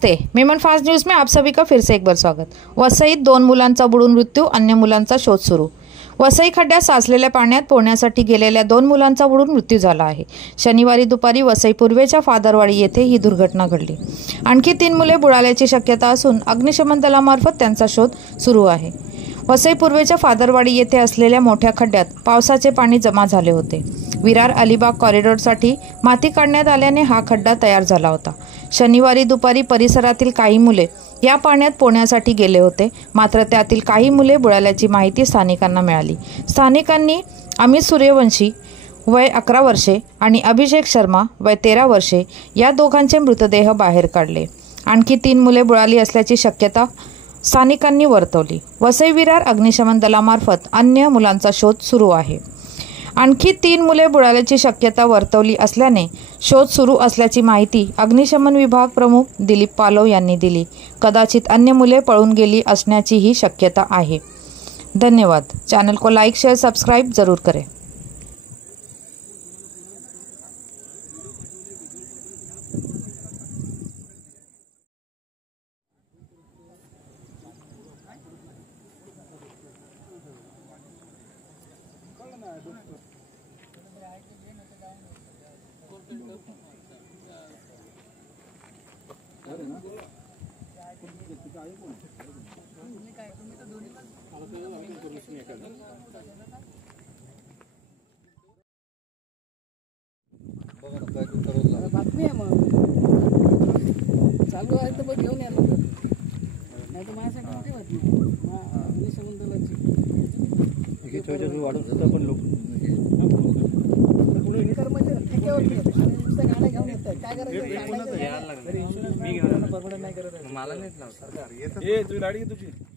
नमस्ते, Memon fast news में आप सभी का फिर से एक बार स्वागत। वसईत 2 मुलांचा बुडून मृत्यू, अन्य मुलांचा शोध सुरू। वसई खड्ड्यात साचलेल्या पाण्यात पोहण्यासाठी गेलेल्या 2 मुलांचा बुडून मृत्यू झाला आहे। शनिवारी दुपारी वसई पूर्वेच्या फादरवाडी येथे ही दुर्घटना घडली। आणखी 3 मुले बुडाल्याची शक्यता असून अग्निशमन दलामार्फत त्यांचा शोध सुरू आहे। वसई पूर्वेच्या फादरवाडी येथे असलेल्या मोठ्या खड्ड्यात पावसाचे पाणी जमा झाले होते। विरार अलिबाग कॉरिडॉरसाठी माती काढण्यात आल्याने हा खड्डा तयार झाला होता। शनिवारी दुपारी परिसरातील काही मुले या पाण्यात पोहण्यासाठी गेले होते, मात्र त्यातील काही मुले बुडाल्याची माहिती स्थानिकांना मिळाली। स्थानिकांनी अमित सूर्यवंशी वय 11 वर्षे आणि अभिषेक शर्मा वय 13 वर्षे या दोघांचे मृतदेह बाहेर काढले। आणखी 3 मुले बुडाली असल्याची शक्यता स्थानिकांनी वर्तवली। वसई विरार अग्निशमन दलामार्फत अन्य मुलांचा शोध सुरू आहे। आणखी 3 मुले बुडाल्याची शक्यता वर्तवली असल्याने शोध सुरू असल्याची माहिती अग्निशमन विभाग प्रमुख दिलीप पालव यांनी दिली। कदाचित अन्य मुले पळून गेली असण्याची ही शक्यता आहे। धन्यवाद। चैनल को लाइक शेयर सब्सक्राइब जरूर करें। बातमी आहे मग चालू आहे तर मग घेऊन या लवकर, नाही तर माझ्यासाठी मोठी बातमी आहे। हां, अग्निशमन दलाची वाढून सुद्धा पण लोक कर्मचारी ठेक्यावरती येतात आणि नुसत्या गाड्या घेऊन येतात। काय करायचं, परवडत नाही करत मला नाही सरकार तुझी गाडी तुझी आहे